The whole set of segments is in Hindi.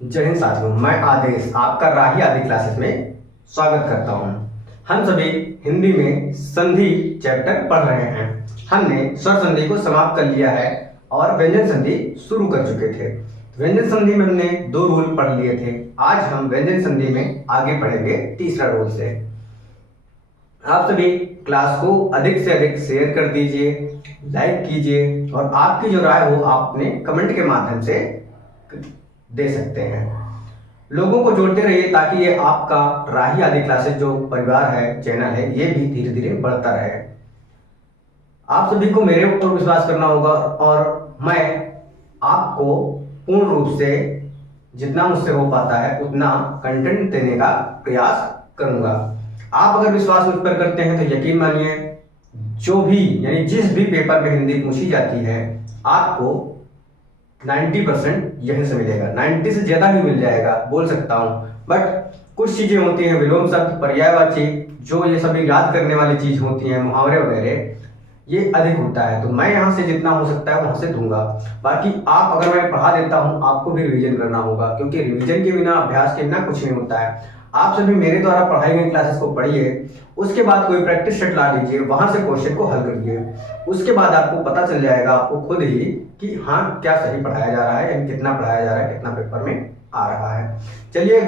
जय हिंद साथियों, मैं आदेश आपका राही आदि क्लासेस में स्वागत करता हूं। हम सभी हिंदी में संधि चैप्टर पढ़ रहे हैं। हमने स्वर संधि को समाप्त कर लिया है और व्यंजन संधि शुरू कर चुके थे। व्यंजन संधि में हमने 2 रूल पढ़ लिए थे। आज हम व्यंजन संधि में आगे पढ़ेंगे तीसरा रूल से। आप सभी क्लास को अधिक से अधिक शेयर कर दीजिए, लाइक कीजिए और आपकी जो राय हो आप अपने कमेंट के माध्यम से दे सकते हैं। लोगों को जोड़ते रहिए ताकि ये आपका राही आदि क्लासेस जो परिवार है, चैनल है, ये भी धीरे धीरे बढ़ता रहे। आप सभी को मेरे ऊपर विश्वास करना होगा और मैं आपको पूर्ण रूप से जितना मुझसे हो पाता है उतना कंटेंट देने का प्रयास करूंगा। आप अगर विश्वास मुझ पर करते हैं तो यकीन मानिए जो भी यानी जिस भी पेपर में हिंदी पूछी जाती है आपको 90% यहीं से मिलेगा। 90 से ज्यादा भी मिल जाएगा बोल सकता हूं, बट कुछ चीजें होती हैं विलोम शब्द, पर्यायवाची, जो ये सभी याद करने वाली चीज होती हैं, मुहावरे वगैरह, ये अधिक होता है। तो मैं यहाँ से जितना हो सकता है वहां से दूंगा। बाकी आप अगर मैं पढ़ा देता हूँ आपको भी रिवीजन करना होगा, क्योंकि रिवीजन के बिना, अभ्यास के बिना कुछ नहीं होता है। आप सभी मेरे द्वारा पढ़ाई गई क्लासेस को पढ़िए, उसके बाद कोई प्रैक्टिस सेट ला लीजिए, वहां से क्वेश्चन को हल करिए। उसके बाद आपको पता चल जाएगा आपको खुद ही कि हाँ क्या सही पढ़ाया जा रहा है, यानी कितना पढ़ाया जा रहा है, कितना पेपर में आ रहा है। चलिए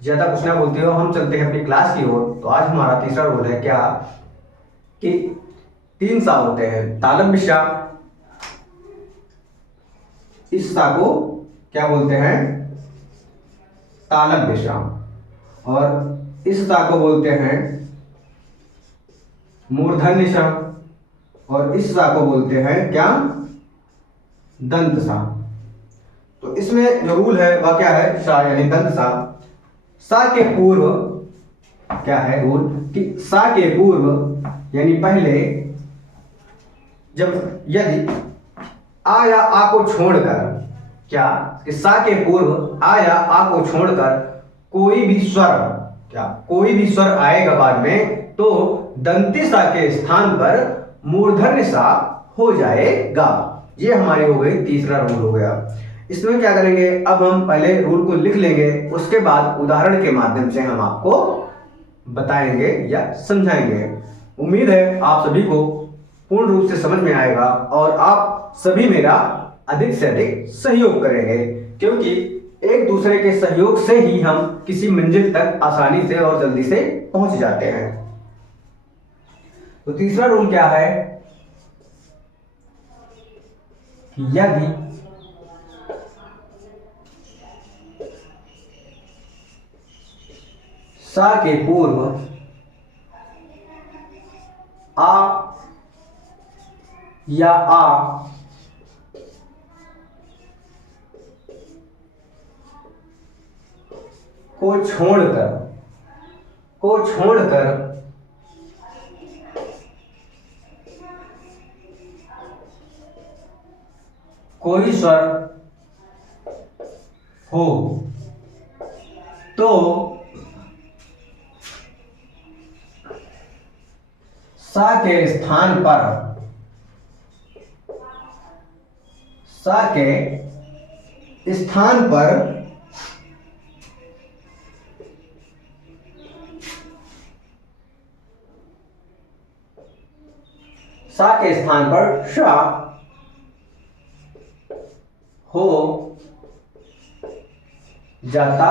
ज्यादा कुछ ना बोलते हो, हम चलते हैं अपनी क्लास की ओर। तो आज हमारा तीसरा रोल है क्या कि 3 सा होते हैं, तालब मिश्रा। इस सा को क्या बोलते हैं? तालब मिश्रा। और इस सा को बोलते हैं मूर्धन्य सा। और इस सा को बोलते हैं क्या? दंत सा। तो इसमें जो रूल है वह क्या है? सा यानी दंत सा। सा के पूर्व क्या है रूल कि सा के पूर्व यानी पहले जब यदि आ या आ को छोड़कर क्या कि सा के पूर्व आ या आ को छोड़कर कोई भी स्वर क्या कोई भी स्वर आएगा बाद में तो दंती सा के स्थान पर मूर्धन्य सा हो जाएगा। ये हमारी हो गई तीसरा रूल हो गया। इसमें क्या करेंगे, अब हम पहले रूल को लिख लेंगे, उसके बाद उदाहरण के माध्यम से हम आपको बताएंगे या समझाएंगे। उम्मीद है आप सभी को पूर्ण रूप से समझ में आएगा और आप सभी मेरा अधिक से अधिक सहयोग करेंगे, क्योंकि एक दूसरे के सहयोग से ही हम किसी मंजिल तक आसानी से और जल्दी से पहुंच जाते हैं। तो तीसरा रूल क्या है कि यदि सा के पूर्व आ या आ को छोड़कर कोई स्वर हो तो सा के स्थान पर सा के स्थान पर श हो जाता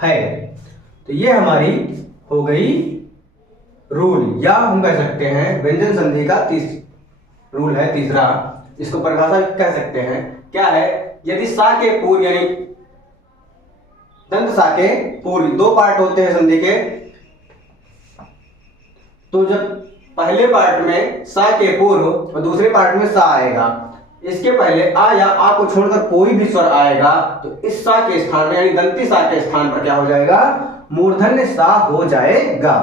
है। तो ये हमारी हो गई रूल, या हम कह सकते हैं व्यंजन संधि का रूल है तीसरा। इसको परिभाषा कह सकते हैं क्या है, यदि सा के पूर्व यानी दंत सा के पूर्व 2 पार्ट होते हैं संधि के, तो जब पहले पार्ट में सा के पूर्व और दूसरे पार्ट में सा आएगा, इसके पहले आ या आ को छोड़कर कोई भी स्वर आएगा तो इस सा के स्थान में यानी दंती सा के स्थान पर क्या हो जाएगा? मूर्धन्य सा हो जाएगा।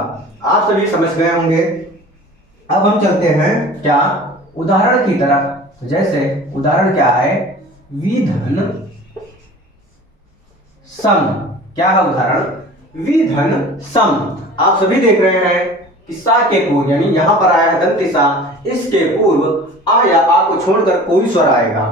आप सभी समझ गए होंगे। अब हम चलते हैं क्या उदाहरण की तरफ। तो जैसे उदाहरण क्या है, विधन सम। क्या है उदाहरण? विधन सम। आप सभी देख रहे हैं कि सा के पूर्व यानी यहां पर आया है दंती सा, इसके पूर्व आ या आ को छोड़कर कोई स्वर आएगा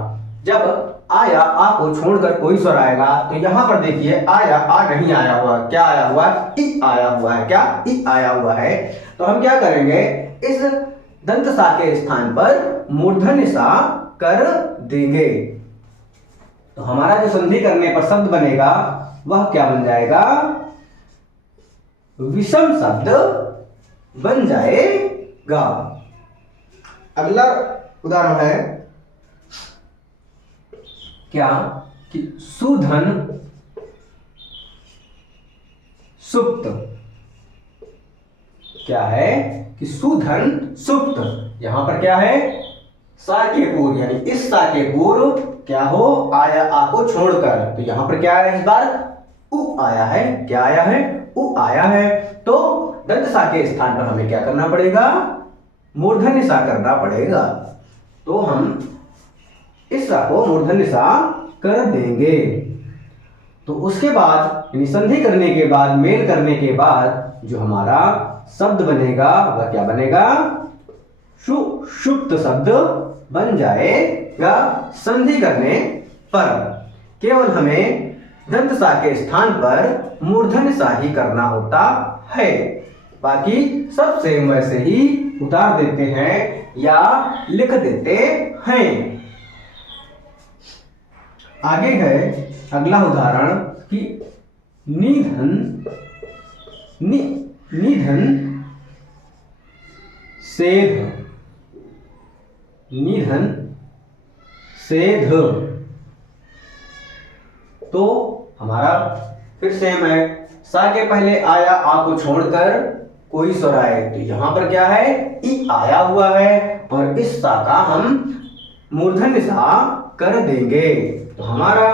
जब आ या आ को छोड़कर कोई स्वर आएगा तो यहाँ पर देखिए आ या आ नहीं आया हुआ, क्या आया हुआ है, इ आया हुआ है, क्या इ आया हुआ है। तो हम क्या करेंगे, इस दंत सा के स्थान पर मूर्धन्य सा कर देंगे। तो हमारा जो संधि करने पर शब्द बनेगा वह क्या बन जाएगा, विषम शब्द बन जाएगा। अगला उदाहरण है क्या कि सुधन सुप्त, क्या है कि सुधन सुप्त। यहां पर क्या है, सा के पूर्व यानी इस सा के पूर्व क्या हो, आया आ को छोड़कर, तो यहां पर क्या है, इस बार उ आया है, क्या आया है, उ आया है। तो दंत सा के स्थान पर हमें क्या करना पड़ेगा, मूर्धन्य सा करना पड़ेगा। तो हम इस सा को मूर्धन्य सा कर देंगे। तो उसके बाद यानी संधि करने के बाद, मेल करने के बाद जो हमारा शब्द बनेगा वह क्या बनेगा, सुषुप्त शब्द बन जाएगा। संधि करने पर केवल हमें दंत सा के स्थान पर मूर्धन्य सा ही करना होता है, बाकी सब सेम वैसे ही उतार देते हैं या लिख देते हैं। आगे है अगला उदाहरण कि निधन निधन सेध, निधन सेध। तो हमारा फिर सेम है, सा के पहले आया आ को छोड़कर कोई स्वर आए, तो यहां पर क्या है, इ आया हुआ है और इस सा का हम मूर्धन्य सा कर देंगे। तो हमारा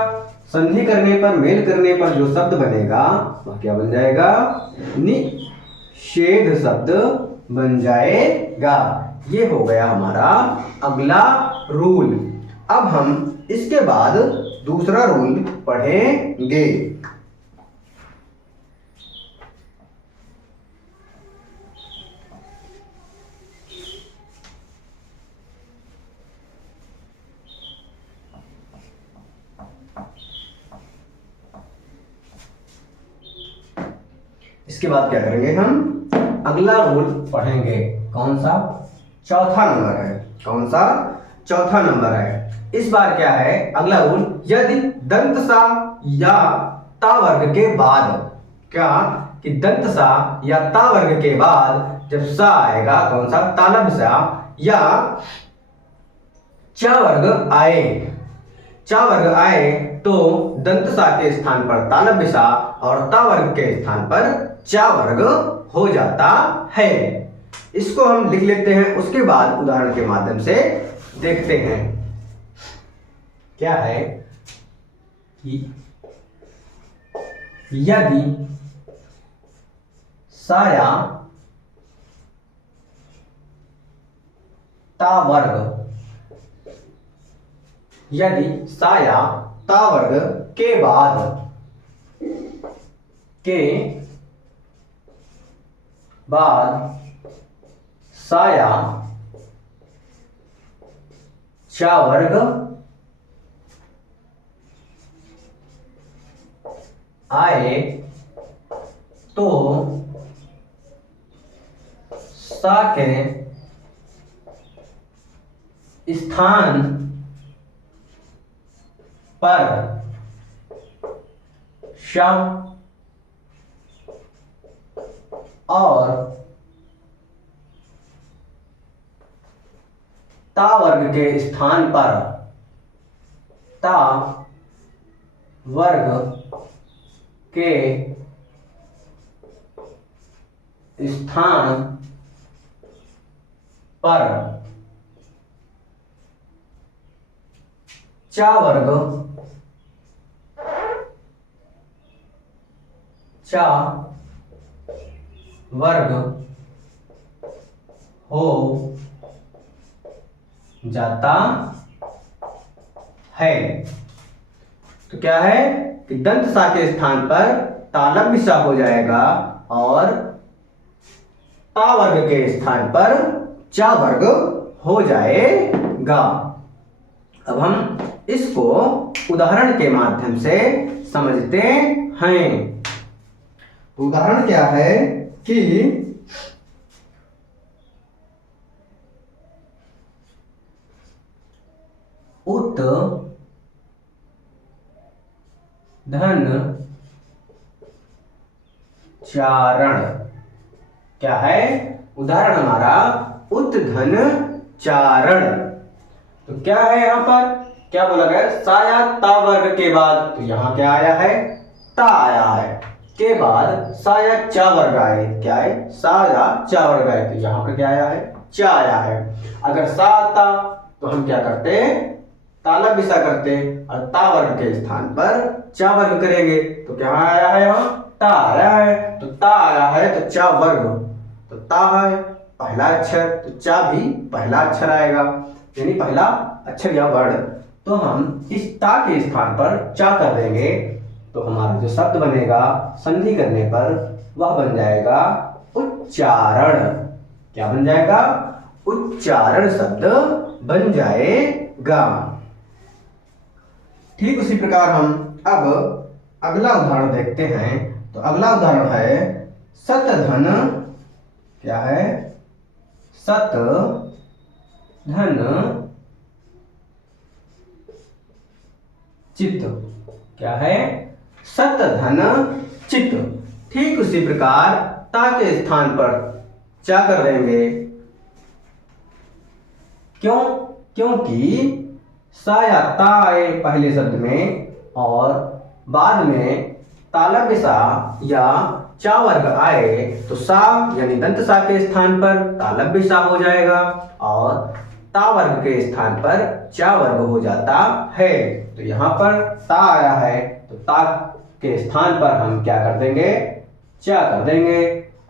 संधि करने पर, मेल करने पर जो शब्द बनेगा वह क्या बन जाएगा, निषेध शब्द बन जाएगा। ये हो गया हमारा अगला रूल। अब हम इसके बाद दूसरा रूल पढ़ेंगे। इसके बाद क्या करेंगे, हम अगला रूल पढ़ेंगे। कौन सा, चौथा नंबर है। कौन सा, चौथा नंबर है। इस बार क्या है अगला रूल, यदि दंत सा या ता वर्ग के बाद, क्या कि दंत सा या ता वर्ग के बाद जब सा आएगा, कौन सा, तालब सा या चा वर्ग आए, चा वर्ग आए तो दंत सा के स्थान पर तालब सा और ता वर्ग के स्थान पर चा वर्ग हो जाता है। इसको हम लिख लेते हैं, उसके बाद उदाहरण के माध्यम से देखते हैं। क्या है कि यदि साया ता वर्ग, यदि साया ता वर्ग के बाद साया चा वर्ग आए तो सा के स्थान पर शम और ता वर्ग के स्थान पर ता वर्ग के स्थान पर चा वर्ग हो जाता है। तो क्या है कि दंत सा के स्थान पर तालव्य सा हो जाएगा और ता वर्ग के स्थान पर चा वर्ग हो जाएगा। अब हम इसको उदाहरण के माध्यम से समझते हैं। तो उदाहरण क्या है कि उत धन चारण। क्या है उदाहरण हमारा? उत धन चारण। तो क्या है यहाँ पर? क्या बोला गया? सा या ता वर्ग के बाद, तो यहाँ क्या आया है? ता आया है। के बाद सा या चा वर्ग आए, क्या है? सा या चा वर्ग आए, तो यहाँ पर क्या आया है? चा आया है। अगर सा आता तो हम क्या करते? ताला बिसा करते और ता वर्ग के स्थान पर चा वर्ग करेंगे, तो क्या आया है? यहाँ ता आया है। तो ता आया है तो चा वर्ग, तो ता है पहला अक्षर, तो चा भी पहला अक्षर आएगा, यानी पहला अक्षर या वर्ण। तो हम इस ता के स्थान पर चा कर देंगे, तो हमारा जो शब्द बनेगा संधि करने पर वह बन जाएगा उच्चारण। क्या बन जाएगा? उच्चारण शब्द बन जाएगा। ठीक उसी प्रकार हम अब अगला उदाहरण देखते हैं। तो अगला उदाहरण है सत धन। क्या है? सत धन चित्त। क्या है? सत धन चित्त। ठीक उसी प्रकार ता के स्थान पर चा कर देंगे। क्यों? क्योंकि सा या ता आए पहले शब्द में और बाद में तालव्य सा या चा वर्ग आए, तो सा यानी दंत सा के स्थान पर तालव्य सा हो जाएगा और ता वर्ग के स्थान पर चा वर्ग हो जाता है। तो यहाँ पर ता आया है, तो ता के स्थान पर हम क्या कर देंगे? चा कर देंगे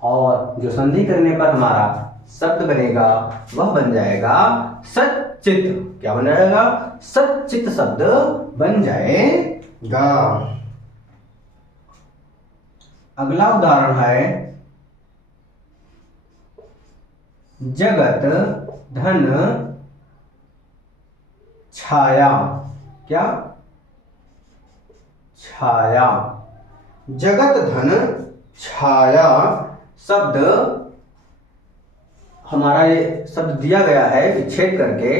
और जो संधि करने पर हमारा शब्द बनेगा वह बन जाएगा सच्चित। क्या बन जाएगा? सच्चित शब्द बन जाएगा। अगला उदाहरण है जगत धन छाया। क्या? छाया। जगत धन छाया शब्द हमारा ये शब्द दिया गया है, विच्छेद करके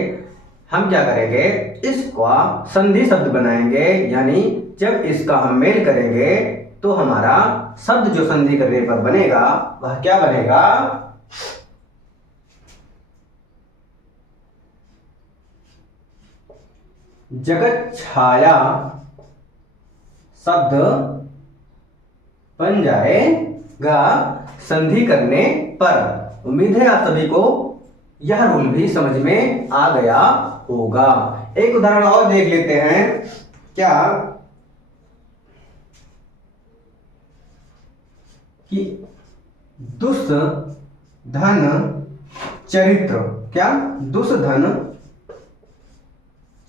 हम क्या करेंगे? इसका संधि शब्द बनाएंगे, यानी जब इसका हम मेल करेंगे तो हमारा शब्द जो संधि करने पर बनेगा वह क्या बनेगा? जगत छाया शब्द बन जाएगा संधि करने पर। उम्मीद है आप सभी को यह रूल भी समझ में आ गया होगा। एक उदाहरण और देख लेते हैं। क्या कि दुष् धन चरित्र। क्या? दुष् धन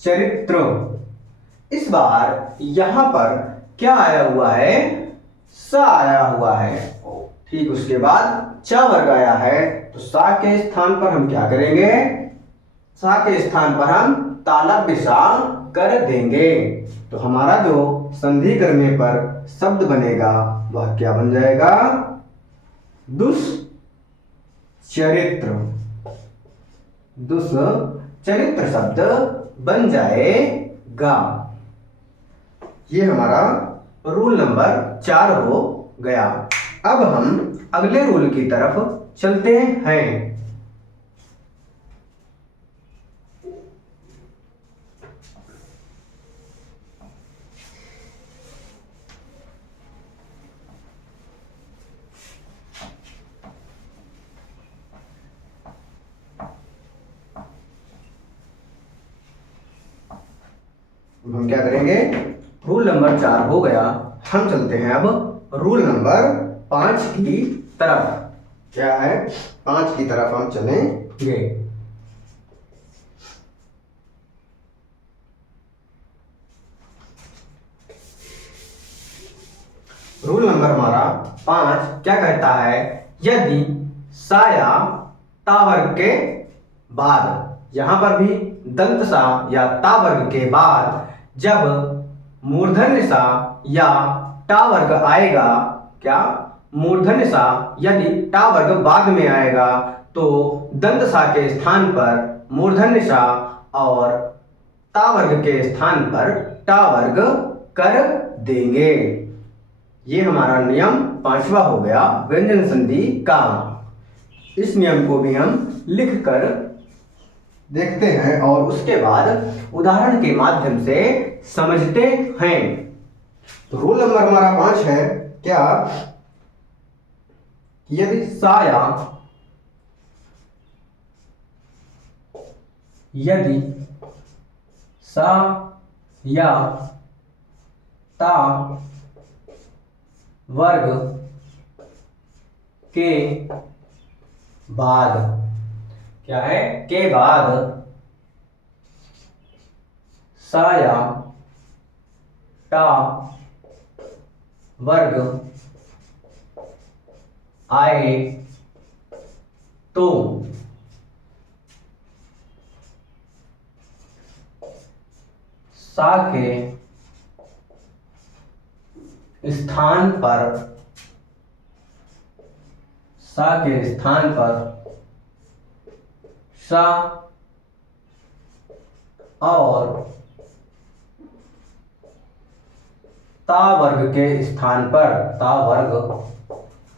चरित्र। इस बार यहां पर क्या आया हुआ है? सा आया हुआ है। ठीक उसके बाद चा वर्ग आया है, तो सा के स्थान पर हम क्या करेंगे? सा के स्थान पर हम तालव्य सा कर देंगे, तो हमारा जो संधि करने पर शब्द बनेगा वह क्या बन जाएगा? दुष्चरित्र। दुष्चरित्र शब्द बन जाएगा। ये हमारा रूल नंबर 4 हो गया। अब हम अगले रूल की तरफ चलते हैं। हम क्या करेंगे? रूल नंबर 4 हो गया। हम चलते हैं अब रूल नंबर 5 की तरफ। क्या है? 5 की तरफ हम चलेंगे। रूल नंबर हमारा 5 क्या कहता है? यदि सा या ता वर्ग के बाद, यहां पर भी दंत सा या ता वर्ग के बाद जब मूर्धन्य सा या टा वर्ग आएगा, क्या मूर्धन्य सा यदि टा वर्ग बाद में आएगा तो दंत सा के स्थान पर मूर्धन्य सा और ता वर्ग के स्थान पर टा वर्ग कर देंगे। ये हमारा नियम 5वां हो गया व्यंजन संधि का। इस नियम को भी हम लिख कर देखते हैं और उसके बाद उदाहरण के माध्यम से समझते हैं। तो रूल नंबर हमारा 5 है, क्या यदि सा या ता वर्ग के बाद, क्या है, के बाद सा या टा वर्ग आए तो सा के स्थान पर सा और ता वर्ग के स्थान पर ता वर्ग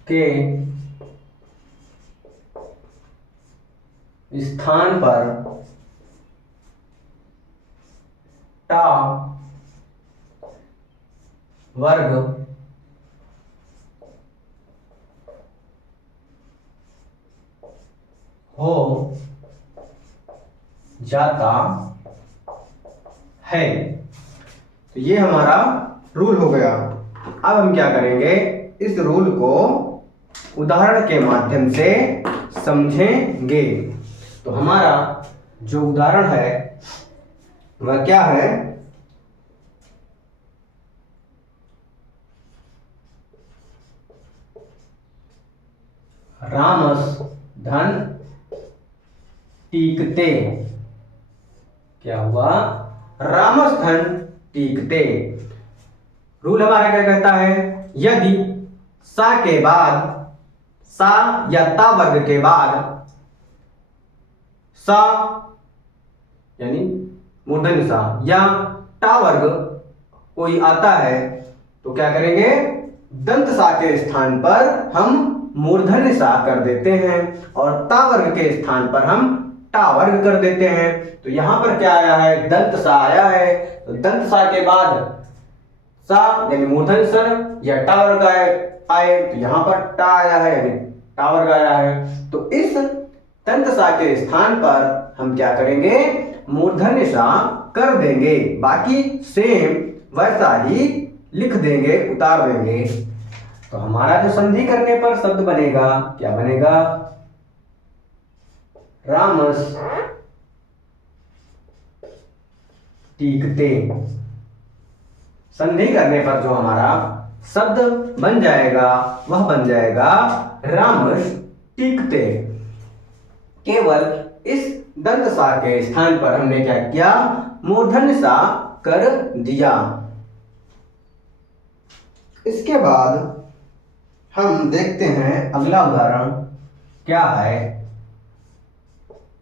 के स्थान पर टा वर्ग हो जाता है। तो ये हमारा रूल हो गया। अब हम क्या करेंगे, इस रूल को उदाहरण के माध्यम से समझेंगे। तो हमारा जो उदाहरण है वह क्या है, रामस धन टीकते। क्या हुआ, रामस धन टीकते। रूल हमारा क्या कहता है, यदि सा के बाद, सा या ता वर्ग के बाद सा यानी मूर्धन्य सा या टा वर्ग कोई आता है तो क्या करेंगे, दंत सा के स्थान पर हम मूर्धन्य सा कर देते हैं और ता वर्ग के स्थान पर हम टा वर्ग कर देते हैं। तो यहां पर क्या आया है, दंत सा आया है। तो दंत सा के बाद सा यानी मूर्धन्य सर या टा वर्ग आए तो यहां पर टा आया है यानी टा वर्ग आया है। तो इस दंत सा के स्थान पर हम क्या करेंगे, मूर्धन्य सा कर देंगे, बाकी सेम वैसा ही लिख देंगे, उतार देंगे। तो हमारा जो संधि करने पर शब्द बनेगा, क्या बनेगा, रामस टीकते। संधि करने पर जो हमारा शब्द बन जाएगा वह बन जाएगा रामस टीकते। केवल इस दंत सा के स्थान पर हमने क्या किया, मूर्धन्य सा कर दिया। इसके बाद हम देखते हैं अगला उदाहरण क्या है,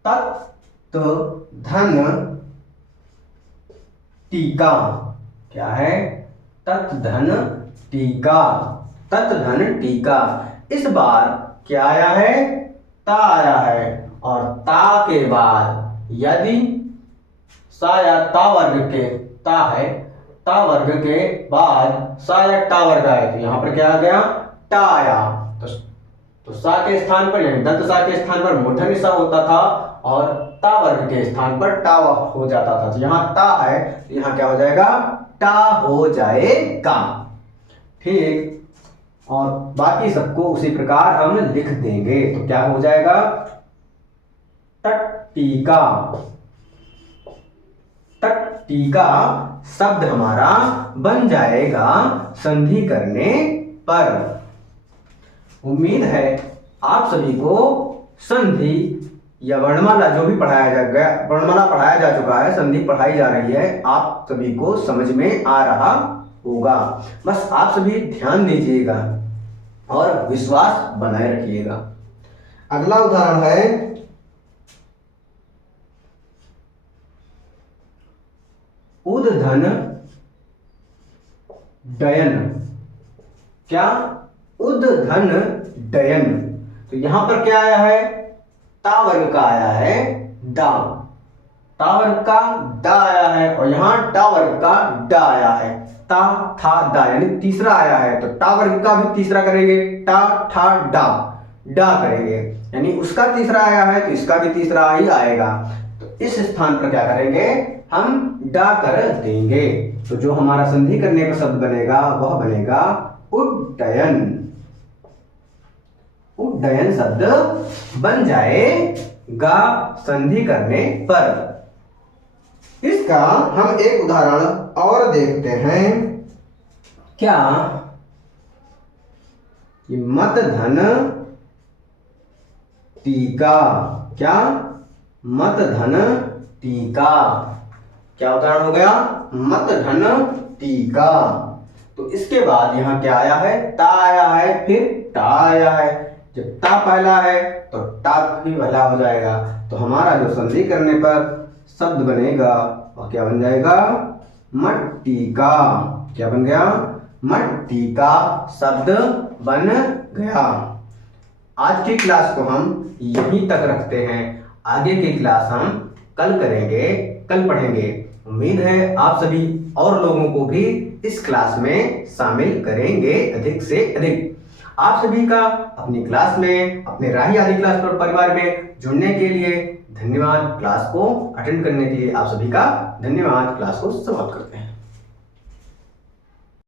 तत् धन टीका। क्या है, तत् धन टीका, तत् धन टीका। इस बार क्या आया है, ता आया है और ता के बाद यदि सा या ता वर्ग के, ता है, ता वर्ग के बाद सा या टा वर्ग आए तो यहां पर क्या आ गया, टा आया। तो सा के स्थान पर यानी दंत सा के स्थान पर मूर्धन्य सा होता था और ता वर्ग के स्थान पर टा हो जाता था। तो यहाँ ता है तो यहाँ क्या हो जाएगा, टा हो जाएगा। ठीक, और बाकी सबको उसी प्रकार हम लिख देंगे। तो क्या हो जाएगा, तट्टिका। तट्टिका शब्द हमारा बन जाएगा संधि करने पर। उम्मीद है आप सभी को संधि या वर्णमाला जो भी पढ़ाया जा गया, वर्णमाला पढ़ाया जा चुका है, संधि पढ़ाई जा रही है, आप सभी को समझ में आ रहा होगा। बस आप सभी ध्यान दीजिएगा और विश्वास बनाए रखिएगा। अगला उदाहरण है उद्धन डयन। क्या? उद्धन डयन। तो यहां पर क्या आया है? ता वर्ग का आया है डा, ता वर्ग का डा आया है, और यहां टा वर्ग का डा आया है। ता था डा यानी तीसरा आया है, तो टा वर्ग का भी तीसरा करेंगे, टा ठा डा, डा करेंगे, यानी उसका तीसरा आया है तो इसका भी तीसरा ही आएगा। तो इस स्थान पर क्या करेंगे? हम डा कर देंगे। तो जो हमारा संधि करने का शब्द बनेगा वह बनेगा उड्डयन। उड्डयन शब्द बन जाएगा संधि करने पर। इसका हम एक उदाहरण और देखते हैं। क्या? कि मत धन टीका। क्या? मत धन टीका। क्या उदाहरण हो गया? मत धन टीका। तो इसके बाद यहां क्या आया है? ता आया है, फिर टा आया है। जब ता पहला है तो टा भी पहला हो जाएगा। तो हमारा जो संधि करने पर शब्द बनेगा वह क्या बन जाएगा? मट्टिका। क्या बन गया? मट्टिका शब्द बन गया। आज की क्लास को हम यहीं तक रखते हैं। आगे की क्लास हम कल करेंगे, कल पढ़ेंगे। उम्मीद है आप सभी और लोगों को भी इस क्लास में शामिल करेंगे अधिक से अधिक। आप सभी का अपनी क्लास में, अपने राही आदि क्लास पर परिवार में जुड़ने के लिए धन्यवाद। क्लास को अटेंड करने के लिए आप सभी का धन्यवाद। क्लास को समाप्त करते हैं।